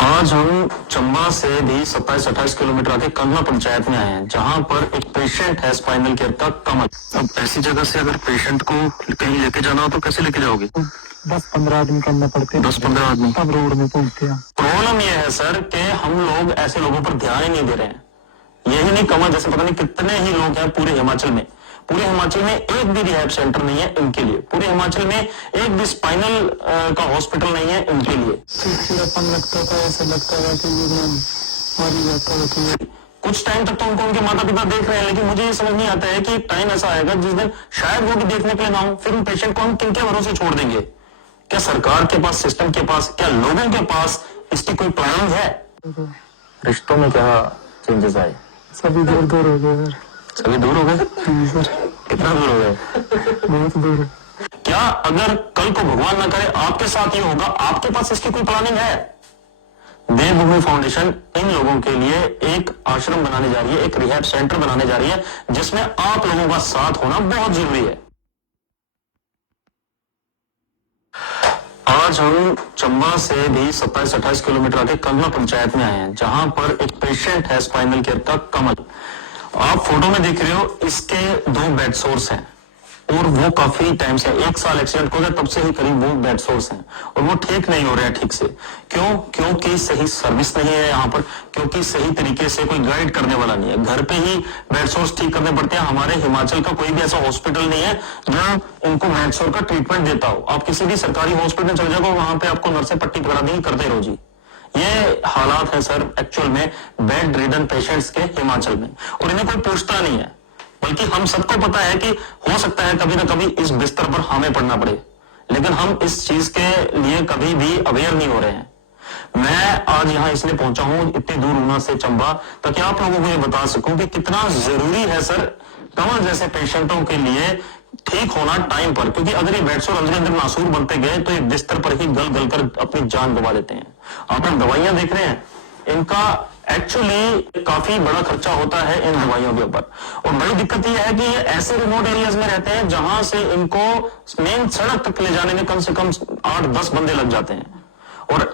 आज हम चंबा से भी 27-28 किलोमीटर आगे कंगना पंचायत में आए हैं, जहां पर एक पेशेंट है स्पाइनल केयर का, कमल। अब ऐसी जगह से अगर पेशेंट को कहीं लेके जाना हो तो कैसे लेके जाओगे? 10-15 आदमी करना पड़ते हैं। 10-15 आदमी तब रोड में पहुंचते हैं। प्रॉब्लम यह है सर कि हम लोग ऐसे लोगों पर ध्यान ही नहीं दे रहे हैं। यही नहीं, कमल जैसे पता नहीं कितने ही लोग हैं पूरे हिमाचल में। पूरे हिमाचल में एक भी रिहैब सेंटर नहीं है इनके लिए। पूरे हिमाचल में एक भी स्पाइनल का हॉस्पिटल नहीं है इनके लिए। चिड़चिड़ापन लगता था, ऐसा लगता था कि ये मर जाता है। कुछ टाइम तक तो उनके माता पिता देख रहे हैं, लेकिन मुझे ये समझ नहीं आता है कि टाइम ऐसा आएगा जिस दिन शायद वो भी देखने के लिए ना हो, फिर उन पेशेंट को हम किनके भरोसे छोड़ देंगे? क्या सरकार के पास, सिस्टम के पास, क्या लोगों के पास इसकी कोई प्लानिंग है? रिश्तों में क्या चेंजेस आए? सभी दूर दूर हो गए सर। सभी दूर हो गए सर। कितना दूर हो गए? बहुत दूर। क्या अगर कल को भगवान ना करे आपके साथ ये होगा, आपके पास इसकी कोई प्लानिंग है? देवभूमि फाउंडेशन इन लोगों के लिए एक आश्रम बनाने जा रही है, एक रिहैब सेंटर बनाने जा रही है, जिसमें आप लोगों का साथ होना बहुत जरूरी है। आज हम चंबा से भी 27-28 किलोमीटर आगे कंगना पंचायत में आए हैं, जहां पर एक पेशेंट है स्पाइनल केयर का, कमल। आप फोटो में देख रहे हो, इसके 2 बेड सोर्स हैं और वो काफी टाइम से, 1 साल एक्सीडेंट हो गया तब से ही करीब वो बेड सोर्स हैं और वो ठीक नहीं हो रहे हैं ठीक से। क्यों? क्योंकि सही सर्विस नहीं है यहाँ पर, क्योंकि सही तरीके से कोई गाइड करने वाला नहीं है। घर पे ही बेड सोर्स ठीक करने पड़ते हैं। हमारे हिमाचल का कोई भी ऐसा हॉस्पिटल नहीं है जो इनको बेड सोर का ट्रीटमेंट देता हो। आप किसी भी सरकारी हॉस्पिटल में चले जाओ, वहां पे आपको नर्सें पट्टी पकड़ा देंगी, करते रहो जी। ये हालात है सर एक्चुअल में बेड रिडन पेशेंट्स के हिमाचल में, और इन्हें कोई पूछता नहीं है। बल्कि हम सबको पता है कि हो सकता है कभी ना कभी इस बिस्तर पर हमें पड़ना पड़े, लेकिन हम इस चीज के लिए कभी भी अवेयर नहीं हो रहे हैं। मैं आज यहाँ इसलिए पहुंचा हूं इतनी दूर ऊना से चंबा, ताकि आप लोगों को ये बता सकूं कि कितना जरूरी है सर कमल जैसे पेशेंटों के लिए ठीक होना टाइम पर। क्योंकि अगर ये बेड सोर अंदर अंदर नासूर बनते गए तो ये बिस्तर पर ही गल गल कर अपनी जान गंवा देते हैं। आप दवाइयां देख रहे हैं, इनका एक्चुअली काफी बड़ा खर्चा होता है इन दवाइयों के ऊपर। और बड़ी दिक्कत यह है कि ये ऐसे रिमोट एरियाज में रहते हैं जहां से इनको मेन सड़क तक ले जाने में कम से कम 8-10 बंदे लग जाते हैं। और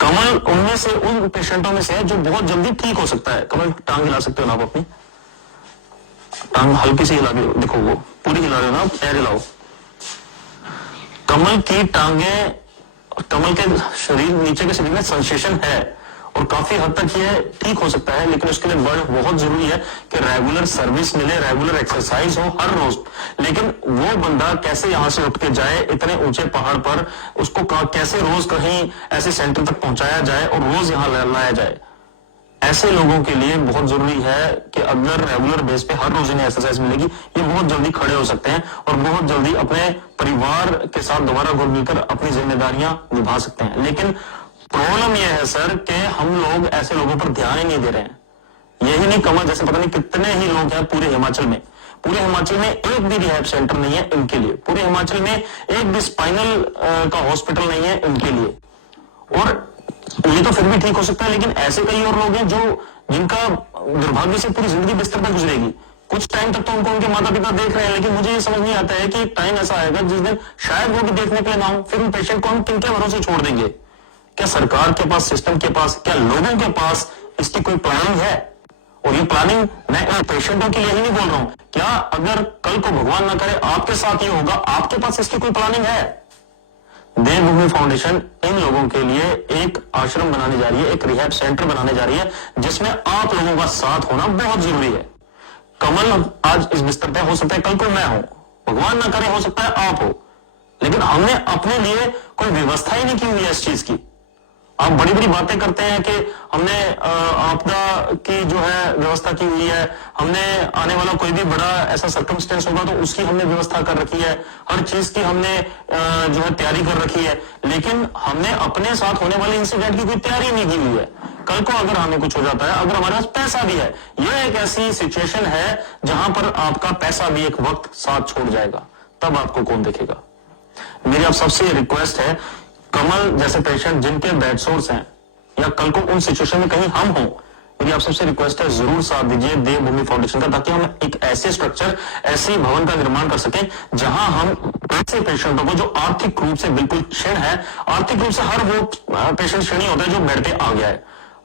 कमल उनमें से, उन पेशेंटों में से है जो बहुत जल्दी ठीक हो सकता है। कमल टांग हिला सकते हो ना आप अपनी? टांग हल्की सी हिला दो, देखो वो पूरी हिला रहे हो ना, पैर हिलाओ। कमल की टांगे, कमल के शरीर, नीचे के शरीर में सेंसेशन है और काफी हद तक ये ठीक हो सकता है, लेकिन उसके लिए बहुत जरूरी है कि रेगुलर सर्विस मिले, रेगुलर एक्सरसाइज हो हर रोज। लेकिन वो बंदा कैसे यहां से उठ के जाए इतने ऊंचे पहाड़ पर, उसको कैसे रोज कहीं ऐसे सेंटर तक पहुंचाया जाए और रोज यहां लाया जाए? ऐसे लोगों के लिए बहुत जरूरी है कि अगर रेगुलर बेस पे हर रोज इन्हें एक्सरसाइज मिलेगी, ये बहुत जल्दी खड़े हो सकते हैं और बहुत जल्दी अपने परिवार के साथ दोबारा घुल मिलकर अपनी जिम्मेदारियां निभा सकते हैं। लेकिन प्रॉब्लम यह है सर कि हम लोग ऐसे लोगों पर ध्यान ही नहीं दे रहे हैं। यही नहीं, कमल जैसे पता नहीं कितने ही लोग हैं पूरे हिमाचल में। पूरे हिमाचल में एक भी रिहैब सेंटर नहीं है इनके लिए। पूरे हिमाचल में एक भी स्पाइनल का हॉस्पिटल नहीं है इनके लिए। और ये तो फिर भी ठीक हो सकता है, लेकिन ऐसे कई और लोग हैं जिनका दुर्भाग्य से पूरी जिंदगी बिस्तर पर गुजरेगी। कुछ टाइम तक तो उनके माता पिता देख रहे हैं, लेकिन मुझे ये समझ नहीं आता है कि टाइम ऐसा आएगा जिस दिन शायद वो भी देखने के लिए ना हो, फिर उन पेशेंट को हम किनके भरोसे छोड़ देंगे? क्या सरकार के पास, सिस्टम के पास, क्या लोगों के पास इसकी कोई प्लानिंग है? और ये प्लानिंग मैं इन पेशेंटों के लिए ही नहीं बोल रहा हूं। क्या अगर कल को भगवान ना करे आपके साथ ये होगा, आपके पास इसकी कोई प्लानिंग है? देवभूमि फाउंडेशन इन लोगों के लिए एक आश्रम बनाने जा रही है, एक रिहैब सेंटर बनाने जा रही है, जिसमें आप लोगों का साथ होना बहुत जरूरी है। कमल आज इस बिस्तर पे, हो सकता है कल को मैं हूं, भगवान ना करे हो सकता है आप हो, लेकिन हमने अपने लिए कोई व्यवस्था ही नहीं की हुई है इस चीज की। आप बड़ी बड़ी बातें करते हैं कि हमने आपदा की जो है व्यवस्था की हुई है, हमने आने वाला कोई भी बड़ा ऐसा सर्कमस्टेंस होगा तो उसकी हमने व्यवस्था कर रखी है, हर चीज की हमने जो है तैयारी कर रखी है, लेकिन हमने अपने साथ होने वाले इंसिडेंट की कोई तैयारी नहीं की हुई है। कल को अगर हमें कुछ हो जाता है, अगर हमारे पास पैसा भी है, यह एक ऐसी सिचुएशन है जहां पर आपका पैसा भी एक वक्त साथ छोड़ जाएगा, तब आपको कौन देखेगा? मेरी आप सबसे रिक्वेस्ट है, कमल जैसे पेशेंट जिनके बेड सोर्स हैं, या कल को उन सिचुएशन में कहीं हम हों, मेरी आप सबसे रिक्वेस्ट है, जरूर साथ दीजिए देवभूमि फाउंडेशन का, ताकि हम एक ऐसे स्ट्रक्चर, ऐसे भवन का निर्माण कर सकें जहां हम ऐसे पेशेंटों को जो आर्थिक रूप से बिल्कुल क्षीण है, आर्थिक रूप से हर वो पेशेंट क्षीण होता है जो बेड पे आ गया है,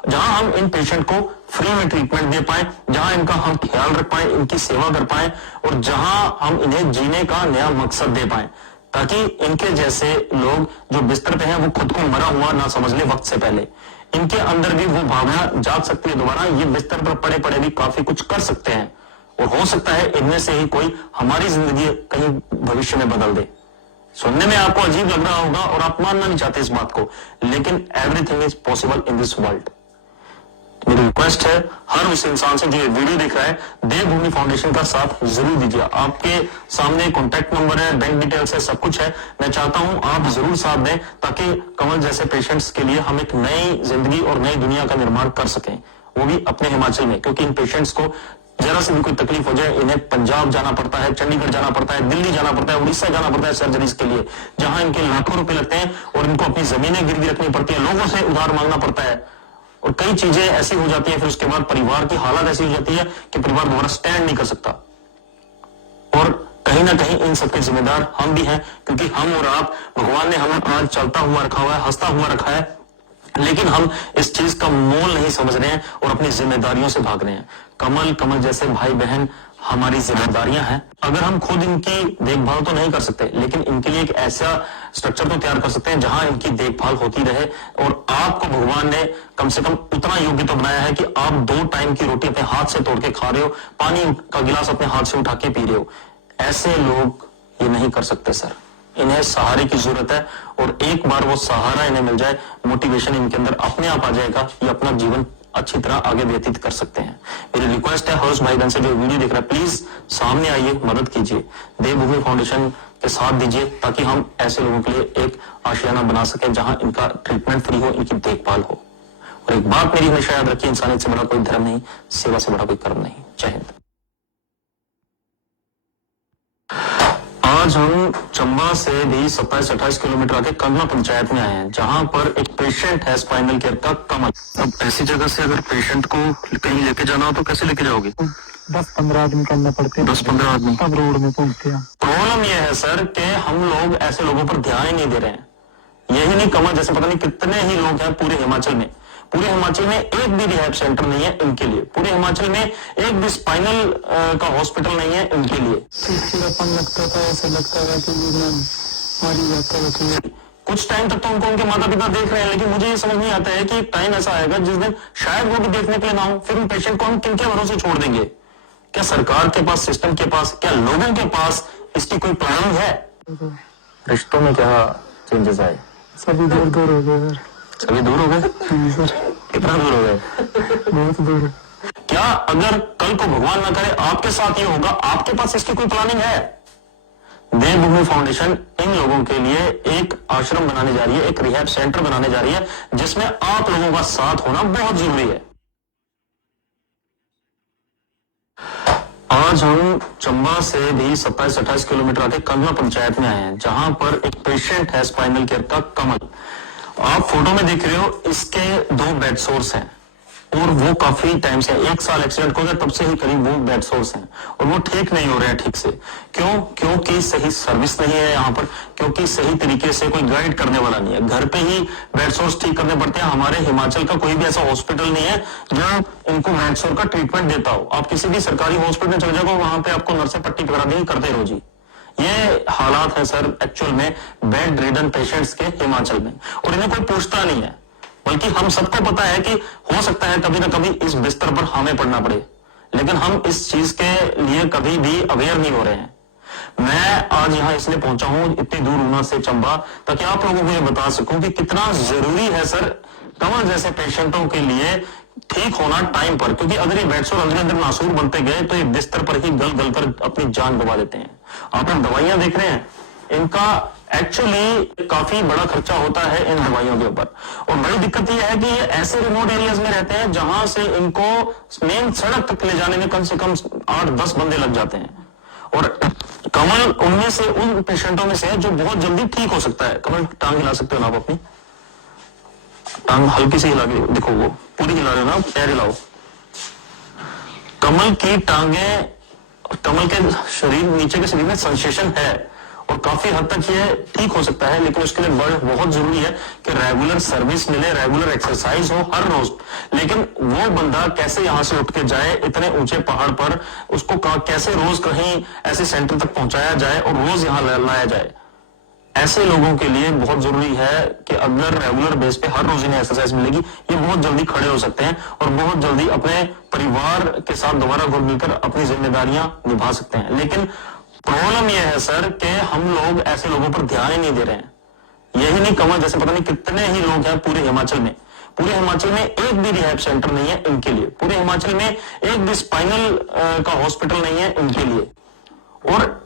जहां हम इन पेशेंट को फ्री में ट्रीटमेंट दे पाए, जहां इनका हम ख्याल रख पाए, इनकी सेवा कर पाए, और जहां हम इन्हें जीने का नया मकसद दे पाए, ताकि इनके जैसे लोग जो बिस्तर पे हैं वो खुद को मरा हुआ ना समझ ले वक्त से पहले, इनके अंदर भी वो भावना जाग सकती है दोबारा, ये बिस्तर पर पड़े पड़े भी काफी कुछ कर सकते हैं, और हो सकता है इनमें से ही कोई हमारी जिंदगी कहीं भविष्य में बदल दे। सुनने में आपको अजीब लग रहा होगा और आप मानना नहीं चाहते इस बात को, लेकिन everything is possible in this world. मेरी रिक्वेस्ट है, हर उस इंसान से जो ये वीडियो देख रहा है, देवभूमि फाउंडेशन का साथ जरूर दीजिए। आपके सामने कॉन्टैक्ट नंबर है, बैंक डिटेल्स है, सब कुछ है। मैं चाहता हूं आप जरूर साथ दें, ताकि कमल जैसे पेशेंट्स के लिए हम एक नई जिंदगी और नई दुनिया का निर्माण कर सकें, वो भी अपने हिमाचल में। क्योंकि इन पेशेंट्स को जरा से भी कोई तकलीफ हो जाए, इन्हें पंजाब जाना पड़ता है, चंडीगढ़ जाना पड़ता है, दिल्ली जाना पड़ता है, उड़ीसा जाना पड़ता है सर्जरीज के लिए, जहां इनके लाखों रुपए लगते हैं, और इनको अपनी जमीनें गिरवी रखनी पड़ती है, लोगों से उधार मांगना पड़ता है, और कई चीजें ऐसी हो जाती है, फिर उसके बाद परिवार की हालत ऐसी हो जाती है कि परिवार दोबारा स्टैंड नहीं कर सकता। और कहीं ना कहीं इन सबके जिम्मेदार हम भी हैं, क्योंकि हम और आप, भगवान ने हमें आज चलता हुआ रखा हुआ है, हंसता हुआ रखा है, लेकिन हम इस चीज का मोल नहीं समझ रहे हैं और अपनी जिम्मेदारियों से भाग रहे हैं। कमल जैसे भाई बहन हमारी जिम्मेदारियां हैं। अगर हम खुद इनकी देखभाल तो नहीं कर सकते, लेकिन इनके लिए एक ऐसा स्ट्रक्चर तो तैयार कर सकते हैं जहां इनकी देखभाल होती रहे, और आपको भगवान ने कम से कम उतना योग्य तो बनाया है कि आप 2 टाइम की रोटी अपने हाथ से तोड़ के खा रहे हो, पानी का गिलास अपने हाथ से उठा के पी रहे हो। ऐसे लोग ये नहीं कर सकते सर, इन्हें सहारे की जरूरत है, और एक बार वो सहारा इन्हें मिल जाए, मोटिवेशन इनके अंदर अपने आप आ जाएगा, ये अपना जीवन अच्छी तरह आगे व्यतीत कर सकते हैं। मेरी रिक्वेस्ट है हर्ष भाई बहन से जो वीडियो देख रहा है, प्लीज सामने आइए, मदद कीजिए, देवभूमि फाउंडेशन के साथ दीजिए, ताकि हम ऐसे लोगों के लिए एक आशियाना बना सके जहां इनका ट्रीटमेंट फ्री हो, इनकी देखभाल हो। और एक बात मेरी हमेशा याद रखिए, इंसानियत से बड़ा कोई धर्म नहीं, सेवा से बड़ा कोई कर्म नहीं। जय हिंद। आज हम चंबा से भी 27-28 किलोमीटर आगे कलमा पंचायत में आए हैं, जहां पर एक पेशेंट है स्पाइनल केयर का, कमल। अब ऐसी जगह से अगर पेशेंट को कहीं लेके जाना हो तो कैसे लेके जाओगे? 10-15 आदमी करना पड़ते हैं। 10-15 आदमी तब रोड में पहुंचते हैं। प्रॉब्लम यह है सर कि हम लोग ऐसे लोगों पर ध्यान ही नहीं दे रहे हैं। यही नहीं, कमल जैसे पता नहीं कितने ही लोग हैं पूरे हिमाचल में। पूरे हिमाचल में एक भी रिहैब सेंटर नहीं है इनके लिए, पूरे हिमाचल में एक भी स्पाइनल का हॉस्पिटल नहीं है इनके लिए। चिड़चिड़ापन लगता था, ऐसा लगता था कि मैं मारी जाता है। कुछ टाइम तक तो उनको उनके माता पिता देख रहे हैं, लेकिन मुझे ये समझ नहीं आता है कि टाइम ऐसा आएगा जिस दिन शायद वो भी देखने के लिए ना हो, फिर उन पेशेंट को हम किनके भरोसे छोड़ देंगे? क्या सरकार के पास, सिस्टम के पास, क्या लोगों के पास इसकी कोई प्लानिंग है? रिश्तों में क्या चेंजेस आए? सभी दूर हो गए सर। सभी दूर हो गए? सर कितना दूर हो गए? बहुत दूर। क्या अगर कल को भगवान ना करे आपके साथ ये होगा, आपके पास इसकी कोई प्लानिंग है? देवभूमि फाउंडेशन इन लोगों के लिए एक आश्रम बनाने जा रही है, एक रिहैब सेंटर बनाने जा रही है, जिसमें आप लोगों का साथ होना बहुत जरूरी है। आज हम चंबा से भी 27-28 किलोमीटर आगे कलमा पंचायत में आए हैं, जहां पर एक पेशेंट है स्पाइनल केयर का, कमल। आप फोटो में देख रहे हो, इसके 2 बेड सोर्स हैं, और वो काफी टाइम से, 1 साल एक्सीडेंट हो गया तब से ही करीब वो बेड सोर्स हैं, और वो ठीक नहीं हो रहे हैं ठीक से। क्यों? क्योंकि सही सर्विस नहीं है यहाँ पर, क्योंकि सही तरीके से कोई गाइड करने वाला नहीं है। घर पे ही बेड सोर्स ठीक करने पड़ते हैं। हमारे हिमाचल का कोई भी ऐसा हॉस्पिटल नहीं है जो इनको बेड सोर का ट्रीटमेंट देता हो। आप किसी भी सरकारी हॉस्पिटल में चले जाओ, वहां पे आपको नर्सें पट्टी पकड़ा देंगे, करते रहो जी। ये हालात है सर एक्चुअल में बेड रिडन पेशेंट्स के हिमाचल में, और इन्हें कोई पूछता नहीं है। बल्कि हम सबको पता है कि हो सकता है कभी ना कभी इस बिस्तर पर हमें पड़ना पड़े, लेकिन हम इस चीज के लिए कभी भी अवेयर नहीं हो रहे हैं। मैं आज यहाँ इसलिए पहुंचा हूं इतनी दूर ऊना से चंबा, ताकि आप लोगों को ये बता सकूं कि कितना जरूरी है सर कमल जैसे पेशेंटों के लिए ठीक होना टाइम पर। क्योंकि अगर ये बेडसोर अंदर अंदर नासूर बनते गए तो ये बिस्तर पर ही गल गल कर अपनी जान गंवा देते हैं। आप दवाइयां देख रहे हैं, इनका एक्चुअली काफी बड़ा खर्चा होता है इन दवाइयों के ऊपर। और बड़ी दिक्कत यह है कि ये ऐसे रिमोट एरियाज में रहते हैं जहां से इनको मेन सड़क तक ले जाने में कम से कम 8-10 बंदे लग जाते हैं। और कमल उनमें से, उन पेशेंटों में से है जो बहुत जल्दी ठीक हो सकता है। कमल टांग हिला सकते हो ना आप अपनी? टांग हल्की से हिला के देखो, वो पूरी हिला रहे हो ना, पैर हिलाओ, कमल की टांगे, कमल के शरीर, नीचे के शरीर में सेंसेशन है और काफी हद तक ये ठीक हो सकता है, लेकिन उसके लिए बहुत जरूरी है कि रेगुलर सर्विस मिले, रेगुलर एक्सरसाइज हो हर रोज। लेकिन वो बंदा कैसे यहां से उठ के जाए इतने ऊंचे पहाड़ पर, उसको कैसे रोज कहीं ऐसे सेंटर तक पहुंचाया जाए और रोज यहां लाया जाए। ऐसे लोगों के लिए बहुत जरूरी है कि अगर रेगुलर बेस पे हर रोज इन्हें एक्सरसाइज मिलेगी, ये बहुत जल्दी खड़े हो सकते हैं और बहुत जल्दी अपने परिवार के साथ दोबारा घुल मिलकर अपनी जिम्मेदारियां निभा सकते हैं। लेकिन प्रॉब्लम यह है सर कि हम लोग ऐसे लोगों पर ध्यान ही नहीं दे रहे हैं। यही नहीं, कमल जैसे पता नहीं कितने ही लोग हैं पूरे हिमाचल में, एक भी रिहैब सेंटर नहीं है इनके लिए, पूरे हिमाचल में एक भी स्पाइनल का हॉस्पिटल नहीं है इनके लिए। और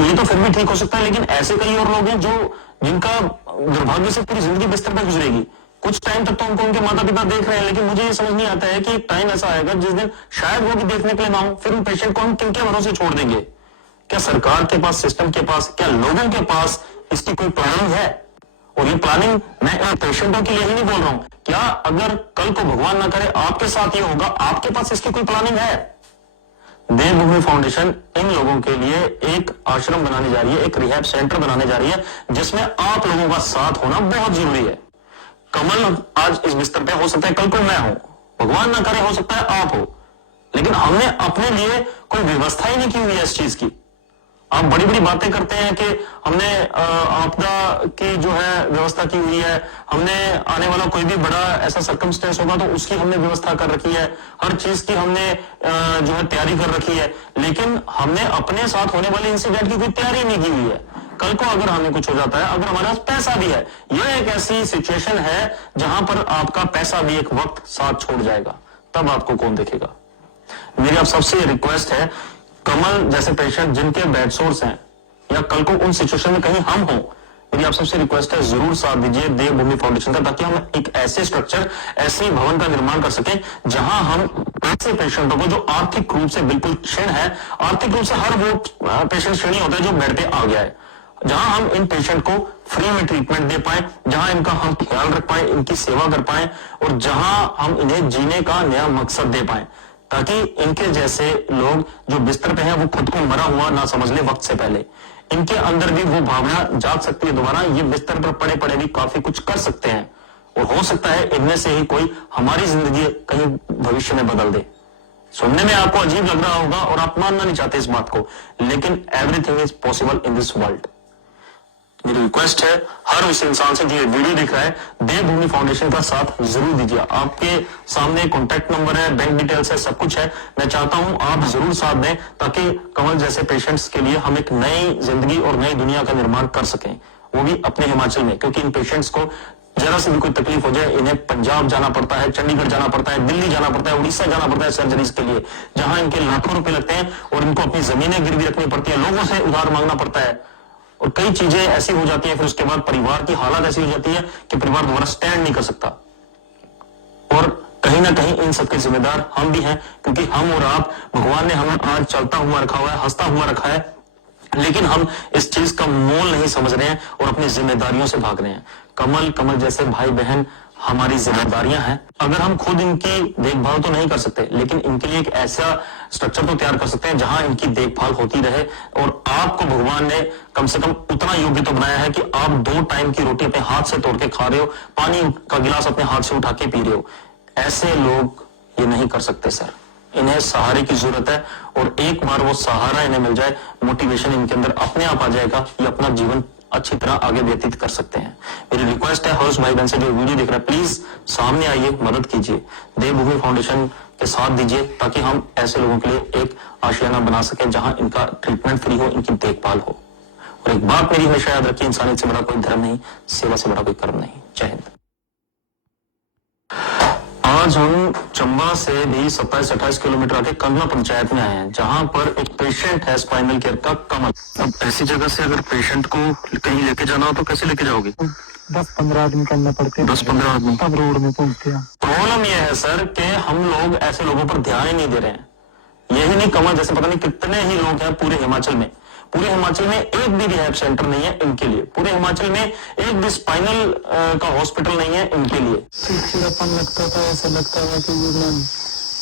ये तो फिर भी ठीक हो सकता है, लेकिन ऐसे कई और लोग हैं जिनका दुर्भाग्य से पूरी जिंदगी बिस्तर पर गुजरेगी। कुछ टाइम तक तो उनको उनके माता पिता देख रहे हैं, लेकिन मुझे ये समझ नहीं आता है कि एक टाइम ऐसा आएगा जिस दिन शायद वो भी देखने के लिए ना हो, फिर उन पेशेंट को हम किनके भरोसे छोड़ देंगे? क्या सरकार के पास, सिस्टम के पास, क्या लोगों के पास इसकी कोई प्लानिंग है? और ये प्लानिंग मैं इन पेशेंटों के लिए ही नहीं बोल रहा हूं, क्या अगर कल को भगवान ना करे आपके साथ ये होगा, आपके पास इसकी कोई प्लानिंग है? देवभूमि फाउंडेशन इन लोगों के लिए एक आश्रम बनाने जा रही है, एक रिहैब सेंटर बनाने जा रही है, जिसमें आप लोगों का साथ होना बहुत जरूरी है। कमल आज इस बिस्तर पे, हो सकता है कल को मैं हूं, भगवान ना करे हो सकता है आप हो, लेकिन हमने अपने लिए कोई व्यवस्था ही नहीं की हुई है इस चीज की। आप बड़ी बड़ी बातें करते हैं कि हमने आपदा की जो है व्यवस्था की हुई है, हमने आने वाला कोई भी बड़ा ऐसा सर्कमस्टेंस होगा तो उसकी हमने व्यवस्था कर रखी है, हर चीज की हमने जो है तैयारी कर रखी है, लेकिन हमने अपने साथ होने वाले इंसिडेंट की कोई तैयारी नहीं की हुई है। कल को अगर हमें कुछ हो जाता है, अगर हमारे पास पैसा भी है, यह एक ऐसी सिचुएशन है जहां पर आपका पैसा भी एक वक्त साथ छोड़ जाएगा, तब आपको कौन देखेगा? मेरी आप सबसे रिक्वेस्ट है, कमल जैसे पेशेंट जिनके बेड सोर्स हैं या कल को उन सिचुएशन में कहीं हम हो, मेरी आप सबसे रिक्वेस्ट है जरूर साथ दीजिए देवभूमि फाउंडेशन का, ताकि हम एक ऐसे स्ट्रक्चर, ऐसे भवन का निर्माण कर सकें जहां हम ऐसे पेशेंटों को जो आर्थिक रूप से बिल्कुल क्षीण है, आर्थिक रूप से हर वो पेशेंट क्षीण होता है जो बेड पे आ गया है, जहां हम इन पेशेंट को फ्री में ट्रीटमेंट दे पाए, जहां इनका हम ख्याल रख पाए, इनकी सेवा कर पाए और जहां हम इन्हें जीने का नया मकसद दे पाए, ताकि इनके जैसे लोग जो बिस्तर पे हैं वो खुद को मरा हुआ ना समझ ले वक्त से पहले, इनके अंदर भी वो भावना जाग सकती है दोबारा, ये बिस्तर पर पड़े पड़े भी काफी कुछ कर सकते हैं और हो सकता है इनमें से ही कोई हमारी जिंदगी कहीं भविष्य में बदल दे। सुनने में आपको अजीब लग रहा होगा और आप मानना नहीं चाहते इस बात को, लेकिन everything is possible in this world. मेरी रिक्वेस्ट है हर उस इंसान से जो ये वीडियो दिख रहा है, देवभूमि फाउंडेशन का साथ जरूर दीजिए। आपके सामने कॉन्टैक्ट नंबर है, बैंक डिटेल्स है, सब कुछ है। मैं चाहता हूं आप जरूर साथ दें ताकि कमल जैसे पेशेंट्स के लिए हम एक नई जिंदगी और नई दुनिया का निर्माण कर सकें, वो भी अपने हिमाचल में, क्योंकि इन पेशेंट्स को जरा से भी कोई तकलीफ हो जाए, इन्हें पंजाब जाना पड़ता है, चंडीगढ़ जाना पड़ता है, दिल्ली जाना पड़ता है, उड़ीसा जाना पड़ता है सर्जरीज के लिए, जहां इनके लाखों रुपए लगते हैं और इनको अपनी जमीनें गिरवी रखनी पड़ती है, लोगों से उधार मांगना पड़ता है और कई चीजें ऐसी हो जाती हैं, फिर उसके बाद परिवार की हालत ऐसी हो जाती है कि परिवार दोबारा स्टैंड नहीं कर सकता। और कहीं ना कहीं इन सबके जिम्मेदार हम भी हैं, क्योंकि हम और आप, भगवान ने हमें आज चलता हुआ रखा हुआ है, हंसता हुआ रखा है, लेकिन हम इस चीज का मोल नहीं समझ रहे हैं और अपनी जिम्मेदारियों से भाग रहे हैं। कमल जैसे भाई बहन हमारी जिम्मेदारियां हैं। अगर हम खुद इनकी देखभाल तो नहीं कर सकते, लेकिन इनके लिए एक ऐसा स्ट्रक्चर तो तैयार कर सकते हैं जहां इनकी देखभाल होती रहे और आपको भगवान ने कम से कम उतना योग्य तो बनाया है कि आप 2 टाइम की रोटी अपने हाथ से तोड़ के खा रहे हो, पानी का गिलास अपने हाथ से उठा के पी रहे हो। ऐसे लोग ये नहीं कर सकते सर, इन्हें सहारे की जरूरत है और एक बार वो सहारा इन्हें मिल जाए, मोटिवेशन इनके अंदर अपने आप आ जाएगा, ये अपना जीवन अच्छी तरह आगे व्यतीत कर सकते हैं। मेरी रिक्वेस्ट है हाउस भाई बहन से जो वीडियो देख रहा है, प्लीज सामने आइए, मदद कीजिए, देवभूमि फाउंडेशन के साथ दीजिए, ताकि हम ऐसे लोगों के लिए एक आशियाना बना सकें जहां इनका ट्रीटमेंट फ्री हो, इनकी देखभाल हो। और एक बात मेरी हमेशा याद रखिए, इंसानियत से बड़ा कोई धर्म नहीं, सेवा से बड़ा कोई कर्म नहीं। जय हिंद। आज हम चंबा से भी 27-28 किलोमीटर आगे कलमा पंचायत में आए हैं, जहां पर एक पेशेंट है स्पाइनल केयर का, कमल। अब ऐसी जगह से अगर पेशेंट को कहीं लेके जाना हो तो कैसे लेके जाओगे? 10-15 आदमी करना पड़ते हैं। 10-15 आदमी तब रोड में पहुंचते हैं। प्रॉब्लम यह है सर कि हम लोग ऐसे लोगों पर ध्यान ही नहीं दे रहे हैं। यही नहीं, कमल जैसे पता नहीं कितने ही लोग हैं पूरे हिमाचल में, एक भी रिहैब सेंटर नहीं है इनके लिए, पूरे हिमाचल में एक भी स्पाइनल का हॉस्पिटल नहीं है इनके लिए। चिड़चिड़ापन लगता था, ऐसा लगता था कि ये मैं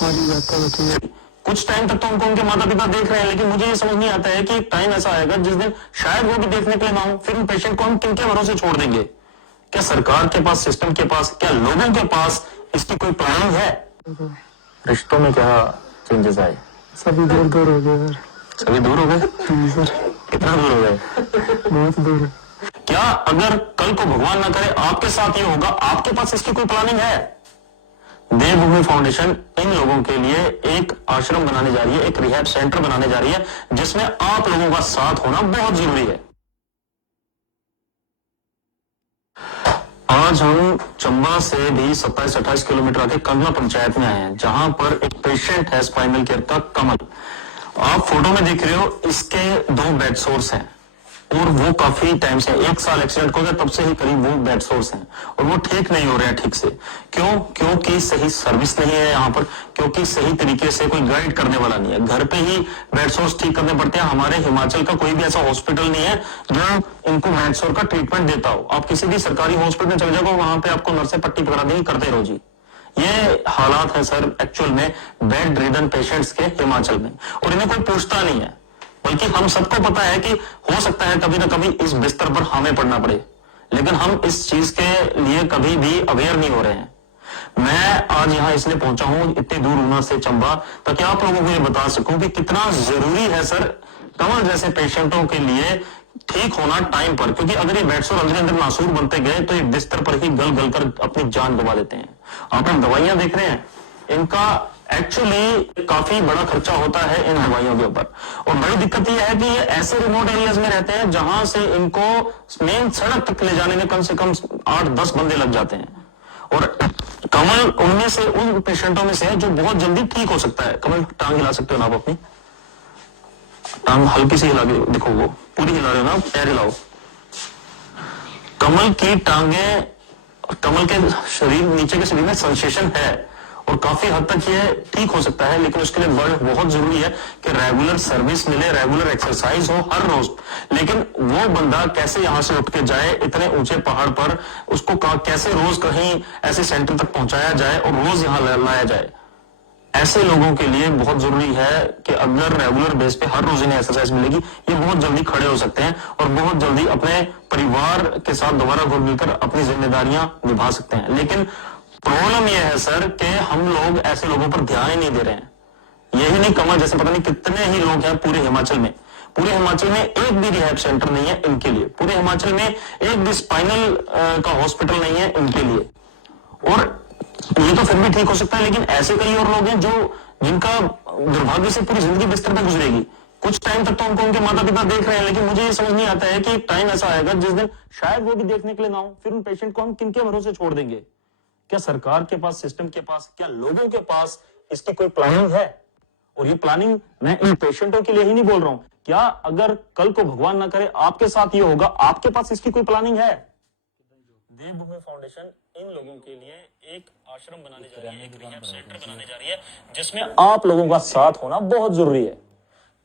मारी जाता है। कुछ टाइम तक तो उनको उनके माता पिता देख रहे हैं, लेकिन मुझे ये समझ नहीं आता है कि टाइम ऐसा आएगा जिस दिन शायद वो भी देखने के लिए ना हो, फिर उन पेशेंट को हम किनके भरोसे छोड़ देंगे? क्या सरकार के पास, सिस्टम के पास, क्या लोगों के पास इसकी कोई प्लानिंग है? रिश्तों में क्या चेंजेस आए? सभी दूर दूर हो गए सर। सभी दूर हो गए? सर कितना दूर हो गए? बहुत दूर। क्या अगर कल को भगवान ना करे आपके साथ ये होगा, आपके पास इसकी कोई प्लानिंग है? देवभूमि फाउंडेशन इन लोगों के लिए एक आश्रम बनाने जा रही है, एक रिहैब सेंटर बनाने जा रही है, जिसमें आप लोगों का साथ होना बहुत जरूरी है। आज हम चंबा से भी 27-28 किलोमीटर आगे कंगला पंचायत में आए हैं, जहां पर एक पेशेंट है स्पाइनल केयर का, कमल। आप फोटो में देख रहे हो, इसके 2 बेड सोर्स हैं और वो काफी टाइम से, 1 साल एक्सीडेंट हो गया तब से ही करीब वो बेड सोर्स हैं और वो ठीक नहीं हो रहे हैं ठीक से। क्यों? क्योंकि सही सर्विस नहीं है यहाँ पर, क्योंकि सही तरीके से कोई गाइड करने वाला नहीं है। घर पे ही बेड सोर्स ठीक करने पड़ते हैं। हमारे हिमाचल का कोई भी ऐसा हॉस्पिटल नहीं है जो इनको बेड सोर का ट्रीटमेंट देता हो। आप किसी भी सरकारी हॉस्पिटल में चले जाओ, वहां पे आपको नर्सें पट्टी पकड़ा देंगी, करते रहो जी। ये हालात है सर एक्चुअल में बेड रिडन पेशेंट्स के हिमाचल में, और इन्हें कोई पूछता नहीं है। बल्कि हम सबको पता है कि हो सकता है कभी ना कभी इस बिस्तर पर हमें पड़ना पड़े, लेकिन हम इस चीज के लिए कभी भी अवेयर नहीं हो रहे हैं। मैं आज यहाँ इसलिए पहुंचा हूं इतनी दूर ऊना से चंबा, ताकि आप लोगों को ये बता सकूं कि कितना जरूरी है सर कमल जैसे पेशेंटों के लिए ठीक होना टाइम पर। क्योंकि अगर ये बेड सोर अंदर अंदर नासूर बनते गए तो ये बिस्तर पर ही गल गल कर अपनी जान गंवा देते हैं। आप दवाइयां देख रहे हैं, इनका एक्चुअली काफी बड़ा खर्चा होता है इन दवाइयों के ऊपर। और बड़ी दिक्कत यह है कि ये ऐसे रिमोट एरियाज में रहते हैं जहां से इनको मेन सड़क तक ले जाने में कम से कम 8-10 बंदे लग जाते हैं। और कमल उनमें से, उन पेशेंटों में से है जो बहुत जल्दी ठीक हो सकता है। कमल टांग हिला सकते हो ना आप अपनी? टांग हल्की सी हिला के देखो, वो पूरी हिला रहे हो ना, पैर हिलाओ। कमल की टांगे, कमल के शरीर, नीचे के शरीर में सेंसेशन है और काफी हद तक ये ठीक हो सकता है, लेकिन उसके लिए बहुत जरूरी है कि रेगुलर सर्विस मिले, रेगुलर एक्सरसाइज हो हर रोज। लेकिन वो बंदा कैसे यहां से उठ के जाए इतने ऊंचे पहाड़ पर, उसको कैसे रोज कहीं ऐसे सेंटर तक पहुंचाया जाए और रोज यहां लाया जाए? ऐसे लोगों के लिए बहुत जरूरी है कि अगर रेगुलर बेस पे हर रोज इन्हें एक्सरसाइज मिलेगी, ये बहुत जल्दी खड़े हो सकते हैं और बहुत जल्दी अपने परिवार के साथ दोबारा घुल मिलकर अपनी जिम्मेदारियां निभा सकते हैं। लेकिन प्रॉब्लम यह है सर कि हम लोग ऐसे लोगों पर ध्यान ही नहीं दे रहे हैं। यही नहीं, कमल जैसे पता नहीं कितने ही लोग हैं पूरे हिमाचल में। पूरे हिमाचल में एक भी रिहैब सेंटर नहीं है इनके लिए। पूरे हिमाचल में एक भी स्पाइनल का हॉस्पिटल नहीं है इनके लिए। और ये तो फिर भी ठीक हो सकता है, लेकिन ऐसे कई और लोग हैं जिनका दुर्भाग्य से पूरी जिंदगी बिस्तर पर गुजरेगी। कुछ टाइम तक तो उनको उनके माता पिता देख रहे हैं, लेकिन मुझे ये समझ नहीं आता है कि टाइम ऐसा आएगा जिस दिन शायद वो भी देखने के लिए ना हो, फिर उन पेशेंट को हम किनके भरोसे छोड़ देंगे? क्या सरकार के पास, सिस्टम के पास, क्या लोगों के पास इसकी कोई प्लानिंग है? और ये प्लानिंग मैं इन पेशेंटों के लिए ही नहीं बोल रहा हूं। क्या अगर कल को भगवान ना करे आपके साथ ये होगा, आपके पास इसकी कोई प्लानिंग है? देवभूमि फाउंडेशन इन लोगों के लिए एक आश्रम बनाने जा रही है, एक रिहैब सेंटर बनाने जा रही है, जिसमें आप लोगों का साथ होना बहुत जरूरी है।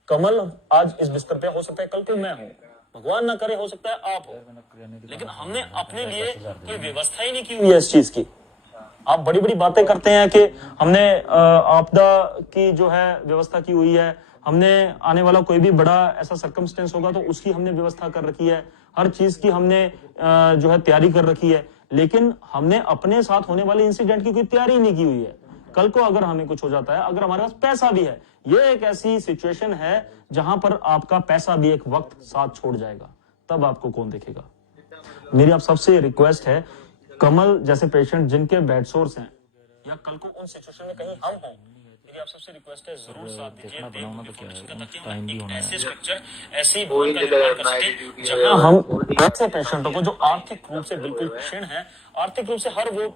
कमल आज इस बिस्तर पे, हो सकता है कल को मैं हूं, भगवान ना करे हो सकता है आप हो, लेकिन हमने अपने लिए कोई व्यवस्था ही नहीं की हुई है इस चीज की। आप बड़ी बड़ी बातें करते हैं कि हमने आपदा की जो है व्यवस्था की हुई है, हमने आने वाला कोई भी बड़ा ऐसा सर्कमस्टेंस होगा तो उसकी हमने व्यवस्था कर रखी है, हर चीज की हमने जो है तैयारी कर रखी है, लेकिन हमने अपने साथ होने वाले इंसिडेंट की कोई तैयारी नहीं की हुई है। कल को अगर हमें कुछ हो जाता है, अगर हमारे पास पैसा भी है, ये एक ऐसी सिचुएशन है जहां पर आपका पैसा भी एक वक्त साथ छोड़ जाएगा, तब आपको कौन देखेगा? मेरी आप सबसे रिक्वेस्ट है, कमल जैसे पेशेंट जिनके बेड सोर्स हैं, या कल को उन सिचुएशन में कहीं हम हों, मेरी आप सबसे रिक्वेस्ट है जरूर साथ दीजिए। ऐसे स्ट्रक्चर, ऐसी भवन का निर्माण कर सके जहां हम ऐसे पेशेंटों को जो आर्थिक रूप से बिल्कुल क्षीण है, आर्थिक रूप से हर वो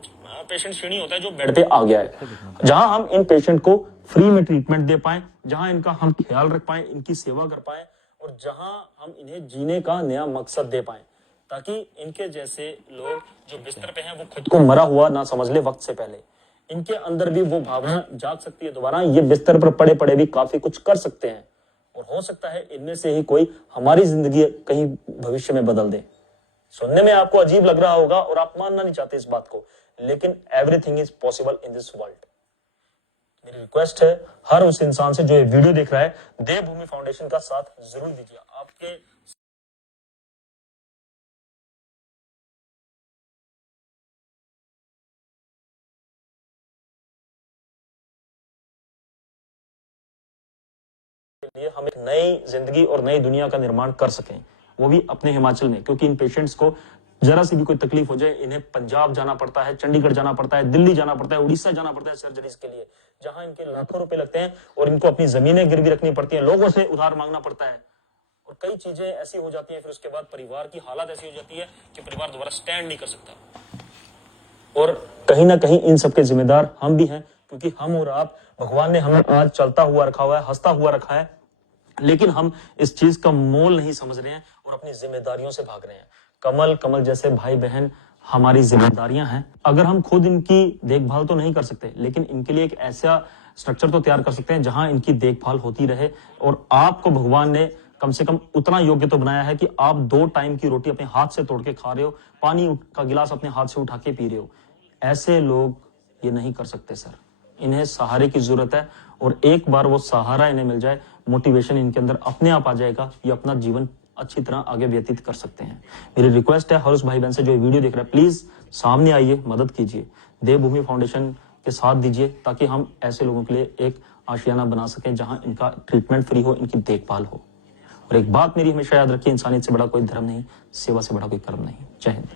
पेशेंट क्षीण होता है जो बेड पे आ गया है, जहां हम इन पेशेंट को फ्री में ट्रीटमेंट दे पाए, जहां इनका हम ख्याल रख पाए, इनकी सेवा कर पाए, और जहां हम इन्हें जीने का नया मकसद दे पाए, ताकि इनके जैसे लोग जो बिस्तर पे हैं वो खुद को मरा हुआ ना समझ ले वक्त से पहले, इनके अंदर भी वो भावना जाग सकती है दोबारा, ये बिस्तर पर पड़े पड़े भी काफी कुछ कर सकते हैं, और हो सकता है इनमें से ही कोई हमारी जिंदगी कहीं भविष्य में बदल दे। सुनने में आपको अजीब लग रहा होगा और आप मानना नहीं चाहते इस बात को, लेकिन everything is possible in this world. मेरी रिक्वेस्ट है हर उस इंसान से जो ये वीडियो देख रहा है, देवभूमि फाउंडेशन का साथ जरूर दीजिए। आपके लिए हम एक नई जिंदगी और नई दुनिया का निर्माण कर सकें, वो भी अपने हिमाचल में, क्योंकि इन पेशेंट्स को जरा सी भी कोई तकलीफ हो जाए, इन्हें पंजाब जाना पड़ता है, चंडीगढ़ जाना पड़ता है, दिल्ली जाना पड़ता है, उड़ीसा जाना पड़ता है सर्जरीज के लिए, जहां इनके लाखों रुपए लगते हैं और इनको अपनी जमीनें गिरवी रखनी पड़ती हैं, लोगों से उधार मांगना पड़ता है और कई चीजें ऐसी हो जाती हैं, फिर उसके बाद परिवार की हालत ऐसी हो जाती है कि परिवार दोबारा स्टैंड नहीं कर सकता। और कहीं ना कहीं इन सबके जिम्मेदार हम भी हैं, क्योंकि हम और आप, भगवान ने हमें आज चलता हुआ रखा हुआ है, हंसता हुआ रखा है, लेकिन हम इस चीज का मोल नहीं समझ रहे हैं और अपनी जिम्मेदारियों से भाग रहे हैं। कमल जैसे भाई बहन हमारी जिम्मेदारियां हैं। अगर हम खुद इनकी देखभाल तो नहीं कर सकते, लेकिन इनके लिए एक ऐसा स्ट्रक्चर तो तैयार कर सकते हैं जहां इनकी देखभाल होती रहे। और आपको भगवान ने कम से कम उतना योग्य तो बनाया है कि आप 2 टाइम की रोटी अपने हाथ से तोड़ के खा रहे हो, पानी का गिलास अपने हाथ से उठा के पी रहे हो। ऐसे लोग ये नहीं कर सकते सर, इन्हें सहारे की जरूरत है। और एक बार वो सहारा इन्हें मिल जाए, मोटिवेशन इनके अंदर अपने आप आ जाएगा, ये अपना जीवन अच्छी तरह आगे व्यतीत कर सकते हैं। मेरी रिक्वेस्ट है हर उस भाई बहन से जो वीडियो देख रहा है, प्लीज सामने आइए, मदद कीजिए, देवभूमि फाउंडेशन के साथ दीजिए, ताकि हम ऐसे लोगों के लिए एक आशियाना बना सकें जहां इनका ट्रीटमेंट फ्री हो, इनकी देखभाल हो। और एक बात मेरी हमेशा याद रखिए, इंसानियत से बड़ा कोई धर्म नहीं, सेवा से बड़ा कोई कर्म नहीं। जय हिंद।